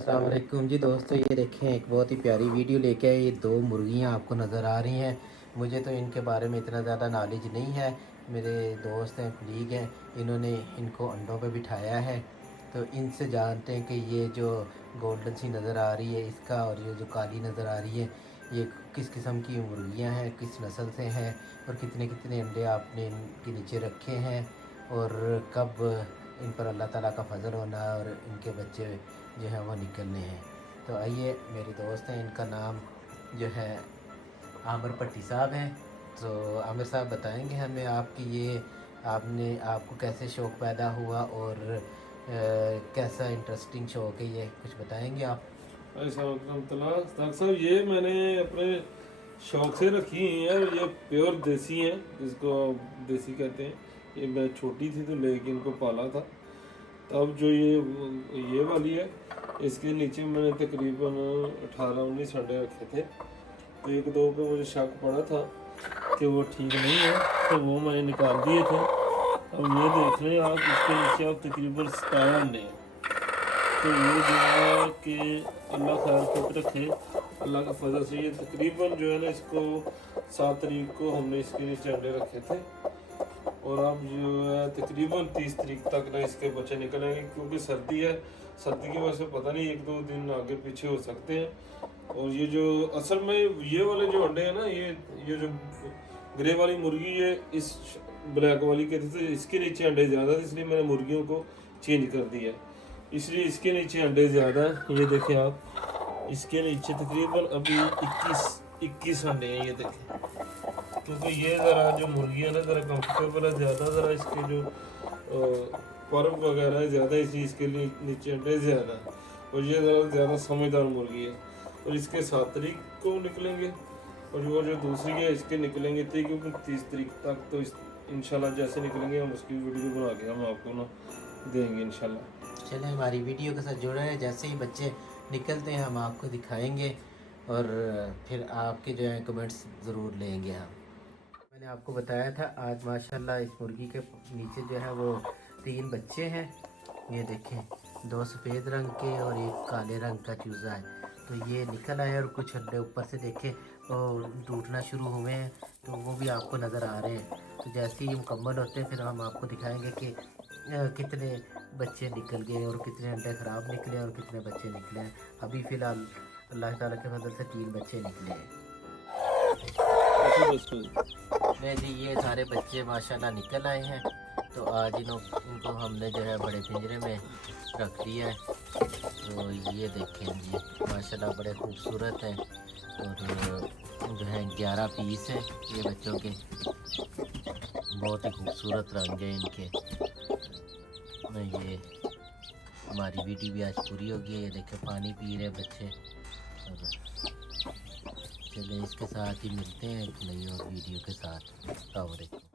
अस्सलाम वालेकुम जी दोस्तों, ये देखें एक बहुत ही प्यारी वीडियो लेके आए। ये दो मुर्गियाँ आपको नज़र आ रही हैं। मुझे तो इनके बारे में इतना ज़्यादा नॉलेज नहीं है। मेरे दोस्त हैं, कलीग हैं, इन्होंने इनको अंडों पे बिठाया है। तो इनसे जानते हैं कि ये जो गोल्डन सी नज़र आ रही है इसका, और ये जो काली नज़र आ रही है, ये किस किस्म की मुर्गियाँ हैं, किस नस्ल से हैं, और कितने कितने अंडे आपने इनके नीचे रखे हैं, और कब इन पर अल्लाह ताला का फजल होना और इनके बच्चे जो है वो निकलने हैं। तो आइए, मेरे दोस्त हैं, इनका नाम जो है आमिर भट्टी साहब हैं। तो आमिर साहब बताएंगे हमें आपकी ये आपको कैसे शौक़ पैदा हुआ, और कैसा इंटरेस्टिंग शौक़ है ये, कुछ बताएंगे आप? डॉक्टर साहब, ये मैंने अपने शौक से रखी हुई है, और ये प्योर देसी हैं, जिसको देसी कहते हैं। ये मैं छोटी थी तो लेके इनको पाला था। तब जो ये वाली है, इसके नीचे मैंने तकरीबन 18-19 अंडे रखे थे। तो एक दो पे मुझे शक पड़ा था कि वो ठीक नहीं है, तो वो मैंने निकाल दिए थे। अब ये देख लें आप, इसके नीचे आप तकरीबन 17 अंडे हैं। तो ये जो है कि अल्लाह खैर खुद रखे, अल्लाह का फजल से ये तकरीबन जो है ना, इसको 7 तारीख को हमने इसके नीचे अंडे रखे थे, और अब जो है तकरीबन 30 तारीख तक ना इसके बच्चे निकलेंगे, क्योंकि सर्दी है। सर्दी की वजह से पता नहीं 1-2 दिन आगे पीछे हो सकते हैं। और ये जो असल में ये वाले जो अंडे हैं ना, ये जो ग्रे वाली मुर्गी, ये इस ब्लैक वाली के थे, तो इसके नीचे अंडे ज़्यादा थे, इसलिए मैंने मुर्गियों को चेंज कर दिया, इसलिए इसके नीचे अंडे ज़्यादा हैं। ये देखें आप, इसके नीचे तकरीबन अभी 21 अंडे हैं, ये देखें। क्योंकि ये ज़रा जो मुर्गी है ना, ज़रा कंफर्टेबल है ज़्यादा, ज़रा इसके जो पर्व वगैरह है ज़्यादा, इसलिए इसके लिए नीचे अंडे ज़्यादा है। और ये ज़रा ज़्यादा समझदार मुर्गी है, और इसके 7 तारीख को निकलेंगे, और वो जो दूसरी है इसके निकलेंगे 30 तारीख तक। तो इंशाल्लाह जैसे निकलेंगे हम उसकी वीडियो बना के हम आपको ना देंगे इंशाल्लाह। चलें, हमारी वीडियो के साथ जुड़े हैं। जैसे ही बच्चे निकलते हैं हम आपको दिखाएंगे, और फिर आपके जो है कमेंट्स ज़रूर लेंगे हम। मैंने आपको बताया था आज माशाल्लाह इस मुर्गी के नीचे जो है वो 3 बच्चे हैं। ये देखें, 2 सफ़ेद रंग के और एक काले रंग का चूज़ा है। तो ये निकल आए, और कुछ अंडे ऊपर से देखें और टूटना शुरू हुए हैं, तो वो भी आपको नज़र आ रहे हैं। तो जैसे ही मुकम्मल होते हैं फिर हम आपको दिखाएंगे कि कितने बच्चे निकल गए, और कितने अंडे ख़राब निकले, और कितने बच्चे निकले हैं। अभी फ़िलहाल अल्लाह ताला के फजल से 3 बच्चे निकले हैं। नहीं जी, ये सारे बच्चे माशाल्लाह निकल आए हैं। तो आज इनको हमने जो है बड़े पिंजरे में रख दिया है। तो ये देखें जी, माशाल्लाह बड़े खूबसूरत हैं, और जो है 11 पीस हैं ये बच्चों के। बहुत ही खूबसूरत रंग है इनके। ये हमारी वीडियो भी आज पूरी होगी है। ये देखें, पानी पी रहे बच्चे। चलिए, इसके साथ ही मिलते हैं एक नई और वीडियो के साथ। अस्सलाम वालेकुम।